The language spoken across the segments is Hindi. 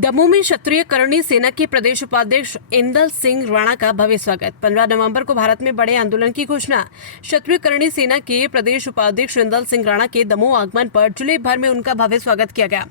दमोह में क्षत्रिय करणी सेना के प्रदेश उपाध्यक्ष इंदल सिंह राणा का भव्य स्वागत। 15 नवंबर को भारत में बड़े आंदोलन की घोषणा। क्षत्रिय करणी सेना के प्रदेश उपाध्यक्ष इंदल सिंह राणा के दमोह आगमन पर जिले भर में उनका भव्य स्वागत किया गया।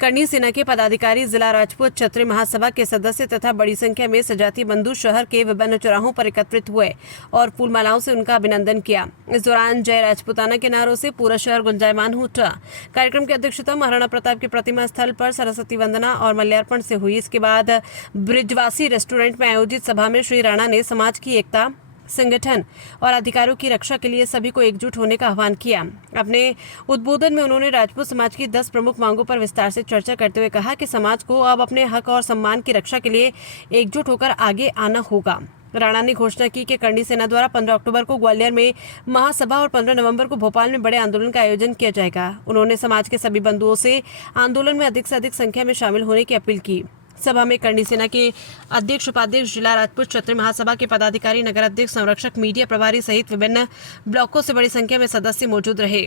करणी सेना के पदाधिकारी, जिला राजपूत क्षत्रिय महासभा के सदस्य तथा बड़ी संख्या में सजाती बंधु शहर के विभिन्न चौराहों पर एकत्रित हुए और फूलमालाओं से उनका अभिनंदन किया। इस दौरान जय राजपूताना के नारों से पूरा शहर गुंजायमान हो उठा। कार्यक्रम की अध्यक्षता महाराणा प्रताप की प्रतिमा स्थल पर सरस्वती वंदना और मल्यार्पण से हुई। इसके बाद ब्रिजवासी रेस्टोरेंट में आयोजित सभा में श्री राणा ने समाज की एकता, संगठन और अधिकारों की रक्षा के लिए सभी को एकजुट होने का आह्वान किया। अपने उद्बोधन में उन्होंने राजपूत समाज की 10 प्रमुख मांगों पर विस्तार से चर्चा करते हुए कहा कि समाज को अब अपने हक और सम्मान की रक्षा के लिए एकजुट होकर आगे आना होगा। राणा ने घोषणा की कि करणी सेना द्वारा 15 अक्टूबर को ग्वालियर में महासभा और 15 नवंबर को भोपाल में बड़े आंदोलन का आयोजन किया जाएगा। उन्होंने समाज के सभी बंधुओं से आंदोलन में अधिक से अधिक संख्या में शामिल होने की अपील की। सभा में करणी सेना के अध्यक्ष, उपाध्यक्ष, जिला राजपूत क्षत्रिय महासभा के पदाधिकारी, नगर अध्यक्ष, संरक्षक, मीडिया प्रभारी सहित विभिन्न ब्लॉकों से बड़ी संख्या में सदस्य मौजूद रहे।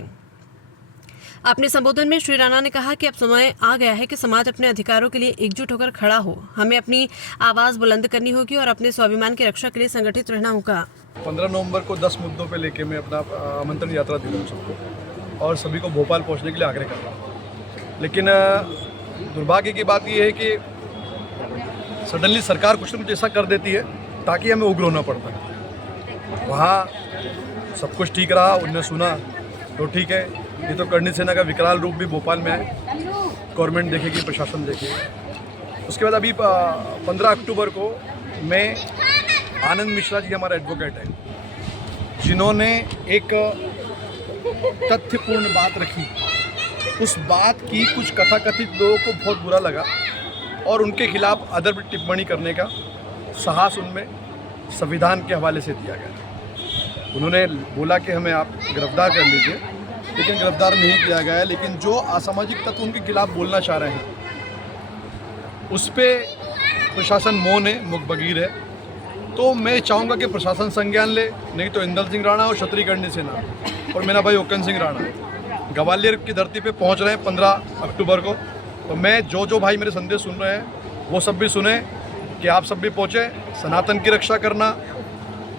अपने संबोधन में श्री राणा ने कहा कि अब समय आ गया है कि समाज अपने अधिकारों के लिए एकजुट होकर खड़ा हो। हमें अपनी आवाज बुलंद करनी होगी और अपने स्वाभिमान की रक्षा के लिए संगठित रहना होगा। 15 नवंबर को 10 मुद्दों पे लेके मैं अपना आमंत्रण यात्रा दे रहा हूँ सबको और सभी को भोपाल पहुँचने के लिए आग्रह कर रहा हूँ। लेकिन दुर्भाग्य की बात यह है कि सडनली सरकार कुछ न कुछ ऐसा कर देती है ताकि हमें उग्र होना पड़ता है। वहाँ सब कुछ ठीक रहा, उनने सुना तो ठीक है। ये तो करणी सेना का विकराल रूप भी भोपाल में है। गवर्नमेंट देखेगी, प्रशासन देखेगी। उसके बाद अभी 15 अक्टूबर को मैं आनंद मिश्रा जी हमारा एडवोकेट है, जिन्होंने एक तथ्यपूर्ण बात रखी। उस बात की कुछ कथाकथित लोगों को बहुत बुरा लगा और उनके खिलाफ अदब टिप्पणी करने का साहस उनमें संविधान के हवाले से दिया गया। उन्होंने बोला कि हमें आप गिरफ्तार कर लीजिए, लेकिन गिरफ्तार नहीं किया गया। लेकिन जो असामाजिक तत्व उनके खिलाफ बोलना चाह रहे हैं उस पर प्रशासन मौन है, मुखबगीर है। तो मैं चाहूँगा कि प्रशासन संज्ञान ले, नहीं तो इंदल सिंह राणा और क्षत्रिय करणी सेना और मेरा भाई ओकन सिंह राणा ग्वालियर की धरती पे पहुँच रहे हैं 15 अक्टूबर को। तो मैं जो भाई मेरे संदेश सुन रहे हैं वो सब भी सुने कि आप सब भी पहुँचे। सनातन की रक्षा करना,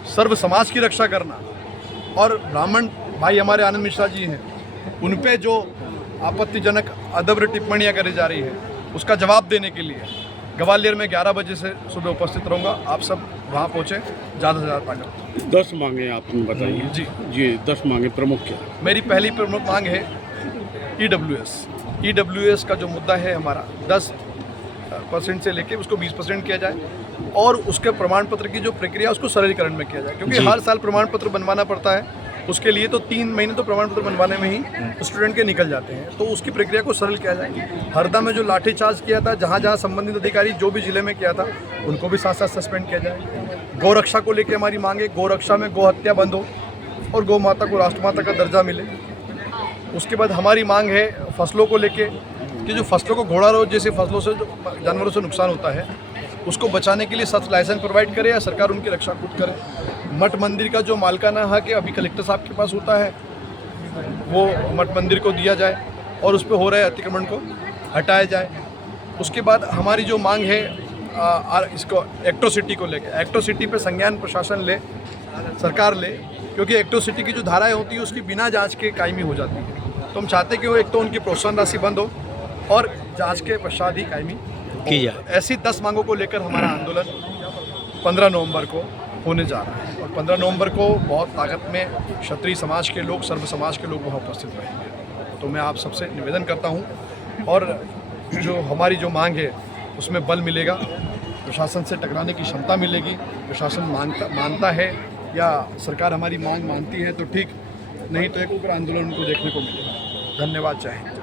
सर्व समाज की रक्षा करना और ब्राह्मण भाई हमारे आनंद मिश्रा जी हैं, उन पे जो आपत्तिजनक अदब्र टिप्पणियाँ करी जा रही है उसका जवाब देने के लिए ग्वालियर में 11 बजे से सुबह उपस्थित रहूँगा। आप सब वहाँ पहुँचे, ज़्यादा से ज़्यादा ताकत। 10 मांगे आपने बताइए। जी 10 मांगे प्रमुख क्या? मेरी पहली प्रमुख मांग है ईडब्ल्यूएस का जो मुद्दा है हमारा 10% से लेके उसको 20% किया जाए और उसके प्रमाण पत्र की जो प्रक्रिया उसको सरलीकरण में किया जाए, क्योंकि हर साल प्रमाण पत्र बनवाना पड़ता है। उसके लिए तो 3 महीने तो प्रमाण पत्र बनवाने में ही स्टूडेंट के निकल जाते हैं। तो उसकी प्रक्रिया को सरल किया जाए। हरदा में जो लाठीचार्ज किया था, जहाँ जहाँ संबंधित अधिकारी जो भी जिले में किया था उनको भी साथ साथ सस्पेंड किया जाए। गौ रक्षा को लेकर हमारी मांग है, गौ रक्षा में गौ हत्या बंद हो और गौ माता को राष्ट्रमाता का दर्जा मिले। उसके बाद हमारी मांग है फसलों को लेके कि जो फसलों को घोड़ा रोग जैसे फसलों से जो जानवरों से नुकसान होता है उसको बचाने के लिए सख्त लाइसेंस प्रोवाइड करे या सरकार उनकी रक्षा खुद करे। मठ मंदिर का जो मालिकाना हक है अभी कलेक्टर साहब के पास होता है, वो मठ मंदिर को दिया जाए और उस पर हो रहे अतिक्रमण को हटाया जाए। उसके बाद हमारी जो मांग है इसको एक्ट्रोसिटी को लेकर, एक्ट्रोसिटी पे संज्ञान प्रशासन ले, सरकार ले, क्योंकि एक्ट्रोसिटी की जो धाराएं होती है उसकी बिना जांच के कायमी हो जाती है। तो हम चाहते हैं कि वो एक तो उनकी प्रोत्साहन राशि बंद हो और जांच के पश्चात ही कायमी की जाए। ऐसी 10 मांगों को लेकर हमारा आंदोलन 15 नवंबर को होने जा रहा है और 15 नवंबर को बहुत ताकत में क्षत्रिय समाज के लोग, सर्व समाज के लोग वहाँ उपस्थित रहेंगे। तो मैं आप सबसे निवेदन करता हूँ और जो हमारी जो मांग है उसमें बल मिलेगा, प्रशासन से टकराने की क्षमता मिलेगी। प्रशासन मानता है या सरकार हमारी मांग मानती है तो ठीक, नहीं तो एक उग्र आंदोलन उनको देखने को मिलेगा। धन्यवाद। जय हिंद।